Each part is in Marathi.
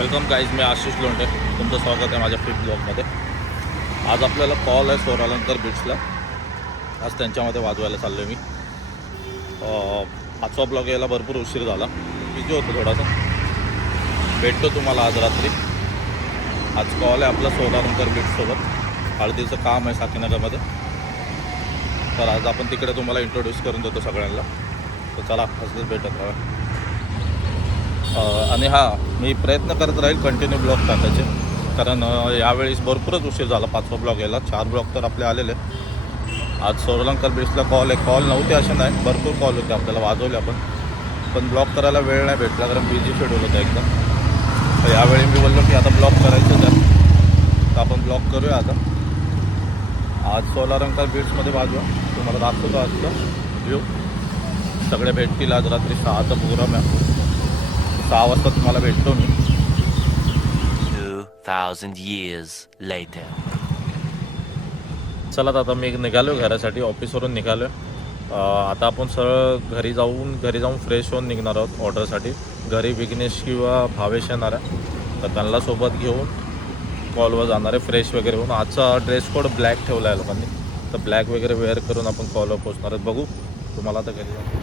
वेलकम गाईज, मी आशिष लोंढे. तुमचं स्वागत आहे माझ्या फिट ब्लॉगमध्ये. आज आपल्याला कॉल आहे सोरालंकर बीचला. आज त्यांच्यामध्ये वाजवायला चाललो आहे मी. पाचवा ब्लॉग यायला भरपूर उशीर झाला, बिझी होतो थोडासा. भेटतो तुम्हाला आज रात्री. आज कॉल आहे आपला सोरालंकर बीचसोबत. हळदीचं काम आहे साकीनगरमध्ये, तर आज आपण तिकडे तुम्हाला इंट्रोड्यूस करून देतो सगळ्यांना. तर चला असंच भेटत राहा. आणि हां, मी प्रयत्न करत राहील कंटिन्यू ब्लॉग टाकायचे, कारण यावेळेस भरपूरच उशीर झाला पाचवा ब्लॉग यायला. 4 ब्लॉग तर आपले आलेले. आज सोरालंकर बीचला कॉल आहे. कॉल नव्हते असे नाही, भरपूर कॉल होते आपल्याला, वाजवले आपण. पण ब्लॉग करायला वेळ नाही भेटला, कारण बिझी शेड्यूल होतं एकदम. तर यावेळी मी बोललो की आता ब्लॉग करायचं आहे, तर आपण ब्लॉग करूया आता. आज सोरालंकर बीचमध्ये वाजवा, तुम्हाला दाखवतो आजचा व्ह्यू. सगळे भेटतील आज रात्री 6चा प्रोग्राम आहे. 6 वाजता तुम्हाला भेटतो मी. 2000 years later. चला आता मी निघालो घरासाठी, ऑफिसवरून निघालो. आता आपण सरळ घरी जाऊन फ्रेश होऊन निघणार आहोत ऑर्डरसाठी. घरी विघ्नेश किंवा भावेश येणार आहे, तर त्यांना सोबत घेऊन कॉलवर जाणार आहे फ्रेश वगैरे होऊन. आजचा ड्रेस कोड ब्लॅक ठेवला आहे लोकांनी, तर ब्लॅक वगैरे वेअर करून आपण कॉलवर पोचणार आहेत. बघू तुम्हाला आता घरी जाऊ.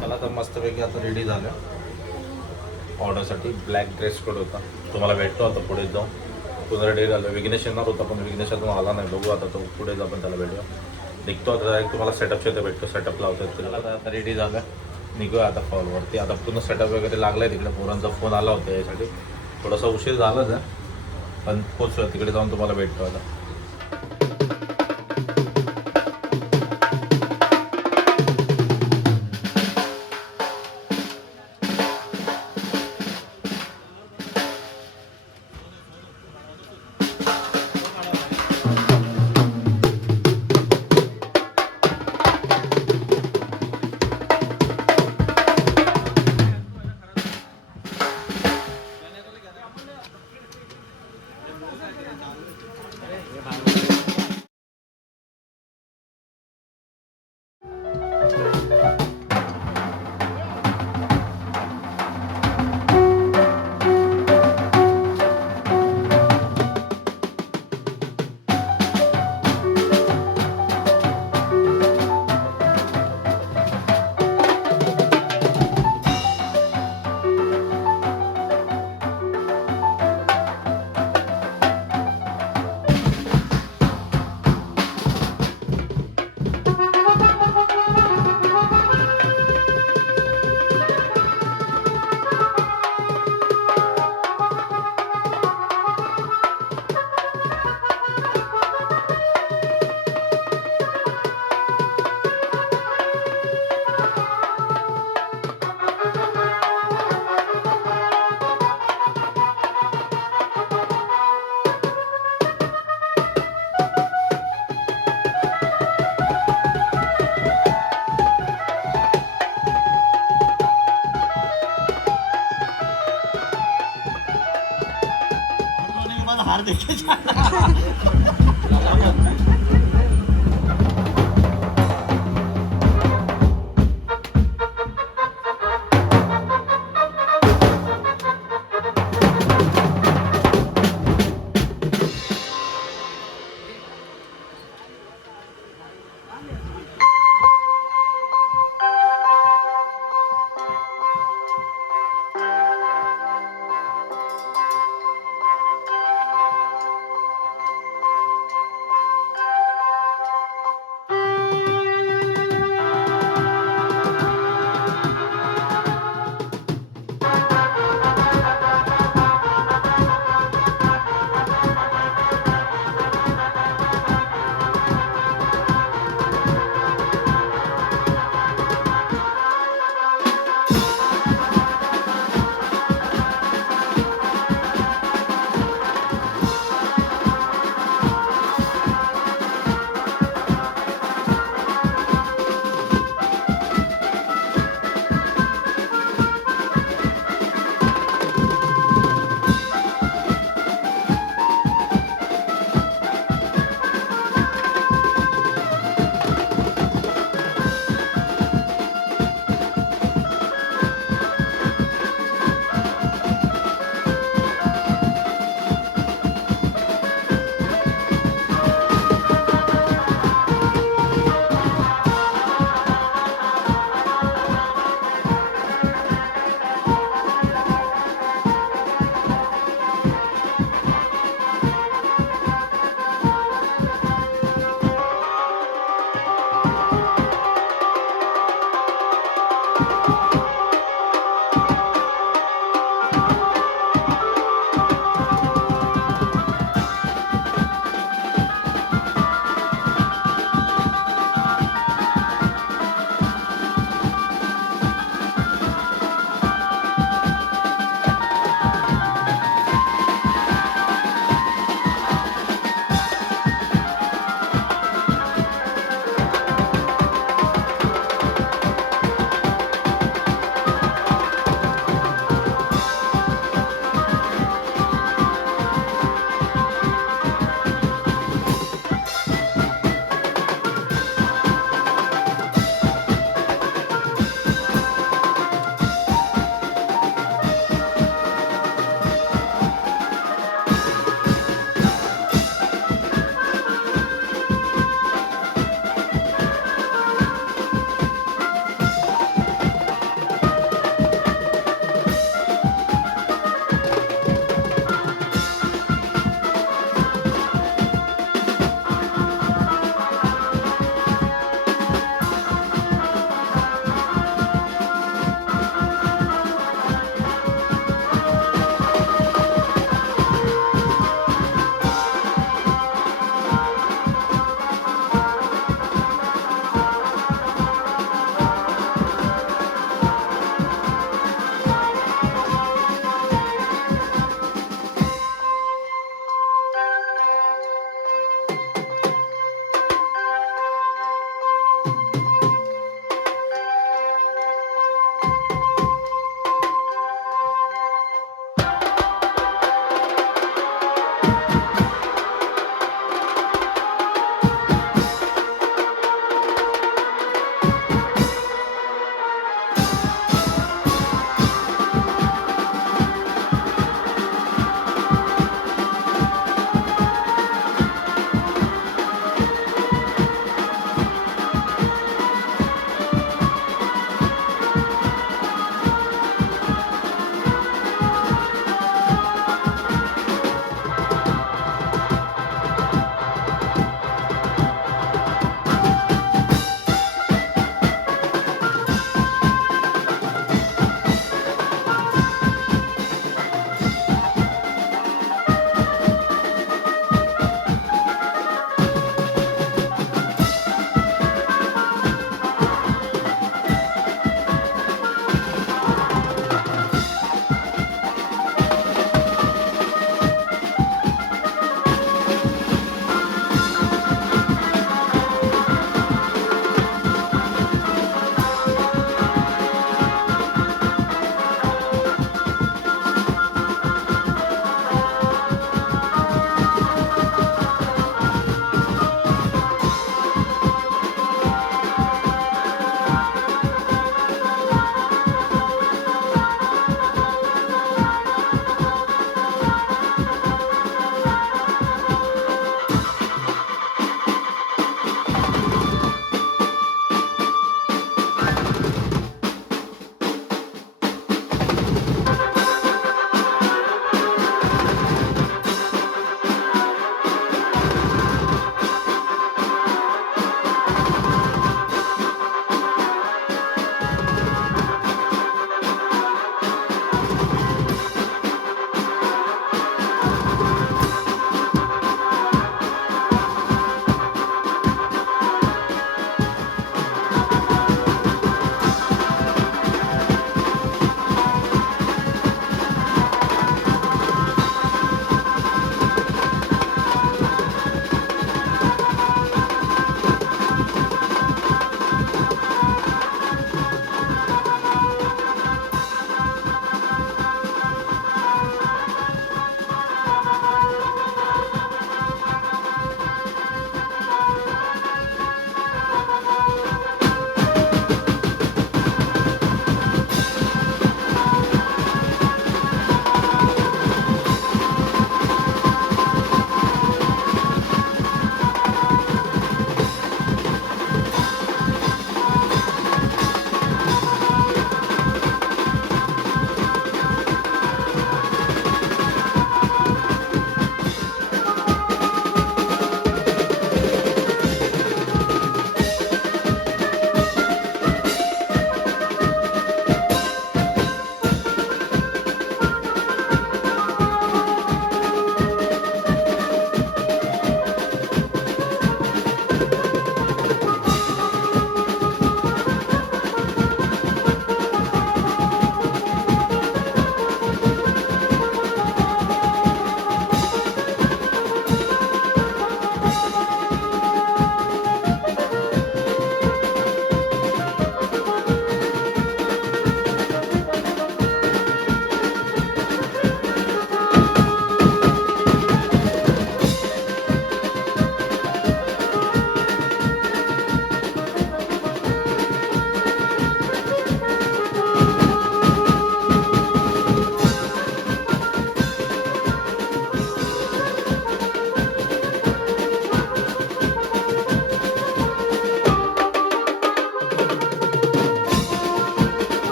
चला तर मस्तपैकी आता रेडी झालं ऑर्डरसाठी. ब्लॅक ड्रेस कोड होता, तुम्हाला भेटतो आता पुढे जाऊन. पुन्हा रेडी झालं. विघ्नेश येणार होता, पण विघ्नेश अजून आला नाही. बघू आता तो पुढे जाऊन त्याला भेटूया. निघतो आता, तुम्हाला सेटअपच्या इथे भेटतो. सेटअप लावतात त्याला. आता रेडी झालं, निघूया आता कॉलवरती. आता पुन्हा सेटअप वगैरे लागला आहे तिकडे. पोरांचा फोन आला होता यासाठी. थोडासा उशीर झालाच आहे, पण पोचूया तिकडे जाऊन तुम्हाला भेटतो आता. हार देखे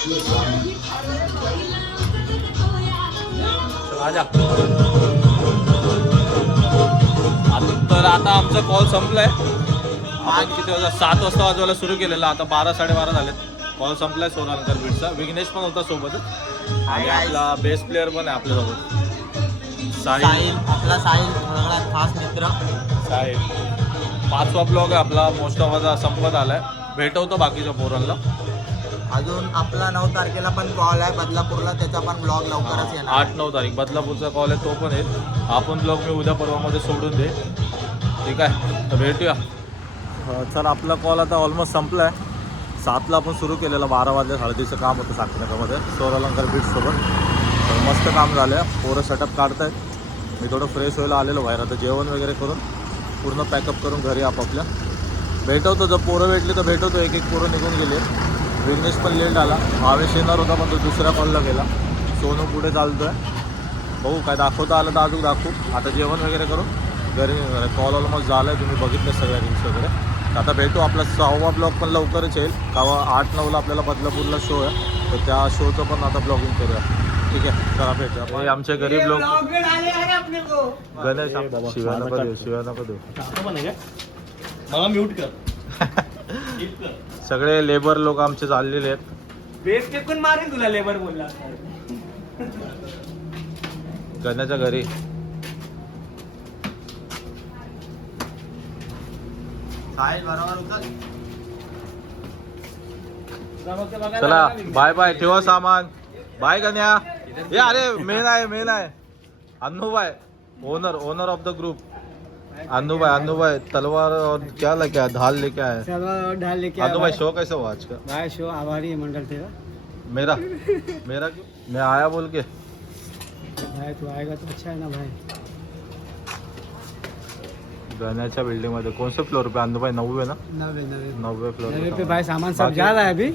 राजा तर आता आमचा कॉल संपलाय. आपण किती वाजता 7 वाजता वाजवायला सुरू केलेला, आता 12 साडेबारा झालेत. कॉल संपलाय सोनालकर बीटचा. विघ्नेश पण होता सोबतच आणि आपला बेस्ट प्लेअर पण आहे आपल्यासोबत साहिल. आपला साहिल सगळ्यात खास मित्र. साहिल 5वा ब्लॉग आहे आपला. मोस्ट ऑफ आता संपत आलाय. भेटवतो बाकीच्या पोरांना. अजून आपला 9 तारखेला पण कॉल आहे बदलापूरला, त्याचा पण ब्लॉग लवकरच येणार. 8-9 तारीख बदलापूरचा कॉल आहे, तो पण येईल. आपण ब्लॉग मी उद्या परवामध्ये सोडून दे. ठीक आहे, तर भेटूया. चल आपला कॉल आता ऑलमोस्ट संपला आहे. 7ला आपण सुरू केलेलं, 12 वाजले. हळदीचं काम होतं साखरेमध्ये सोरालंकर बीटसोबत. तर मस्त काम झालं आहे. पोरं सेटअप काढत आहेत. मी थोडं फ्रेश व्हायला आलेलो बाहेर. आता जेवण वगैरे करून पूर्ण पॅकअप करून घरी आपापल्या भेटवतो. जर पोरं भेटली तर भेटवतो. एक पोरं निघून गेले. विघ्नेश पण लेट आला. भावेश येणार होता पण तो दुसऱ्या कॉलला गेला. सोनू पुढे चालतो आहे. बघू काय दाखवता आलं तर अजून दाखवू. आता जेवण वगैरे करून घरी कॉल ऑलमोस्ट झालं आहे. तुम्ही बघितलं सगळ्या रील्स वगैरे. आता भेटू. आपला 6वा ब्लॉग पण लवकरच येईल. 8-9ला आपल्याला बदलापूरला शो आहे, तर त्या शोचं पण आता ब्लॉगिंग करूया. ठीक आहे, चला भेटूया. हे आमचे गरीब लोक. गणेश शिव्या नको देऊ, शिव्या नको देऊ. मला म्यूट कर. सगळे लेबर लोक आमचे चाललेले आहेत. बेस टेकून मारेल तुला लेबर बोलला. गण्याच्या घरी. साहिल बरोबर उचल. चला बाय बाय. ठेवा सामान. बाय गण्या. ये अरे मेन आहे अन्नू भाई, owner of the group. Annu भाई तलवार और क्या लेके आया, ढाल लेके आया. ढाल लेके अन्नू भाई शो कैसा हुआ आज का? भाई शो आभारी है मंडल तेरा. मेरा क्यों? मैं आया बोल के. भाई तू आएगा तो अच्छा है ना भाई. गण्याच्या बिल्डिंग मध्ये कोणसे फ्लोर पे अन्नू भाई? 9वे ना? 9वे फ्लोर 9 पे भाई सामान सब जा रहा है अभी.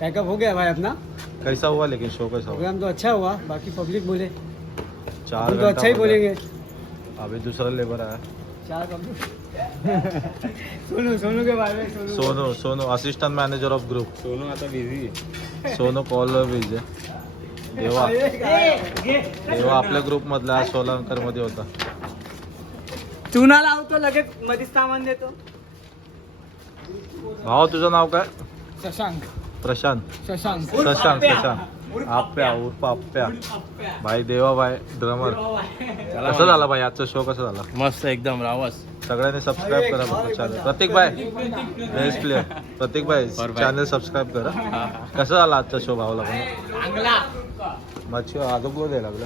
पैकअप हो गया भाई अपना. कैसा हुआ लेकिन शो कैसा हुआ? प्रोग्राम तो अच्छा हुआ. बाकी पब्लिक बोले 4 तो अच्छा ही बोलेंगे. अभी दूसरा लेबर आया. 4 पब्लिक. सोनू के बारे में Sonu assistant manager of group. Sonu आता बिझी आहे. Sonu call busy. देवा आपल्या ग्रुप मधला सोलांकर मध्ये होता. चुना लावतो लगेच मधीच सामान देतो. भाऊ तुझं नाव काय? शशांक. प्रशांत. आप्या उर्फ आप्या. भाई देवा भाई ड्रमर. कसं झाला भाई आजचा शो? कसा झाला? मस्त एकदम रावस. सगळ्यांनी सबस्क्राईब करा फक्त चॅनल. प्रतीक भाई बेस्ट प्लेअर. प्रतीक भाई चॅनल सबस्क्राईब करा. कसा झाला आजचा शो भाऊला पण? मच्छी आजोबा द्यायला लागलं.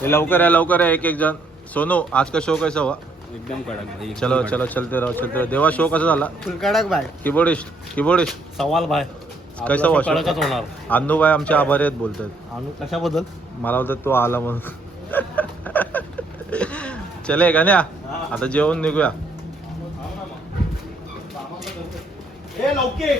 हे लवकर आहे एक जण. सोनू आज का शो कैसा हुआ? एकदम कडक. चलो चलते रहो. देवा शो कसा झाला? फुल कडक भाई. कीबोर्डिस्ट सवाल भाई कैसा हुआ शो? कडकच होणार. अन्नू भाई आमचे आभारी आहेत बोलतात. अनु कशाबद्दल? मला बोलतात तो आला म्हणून. चले गण्या आता जेवून निघूया. लवके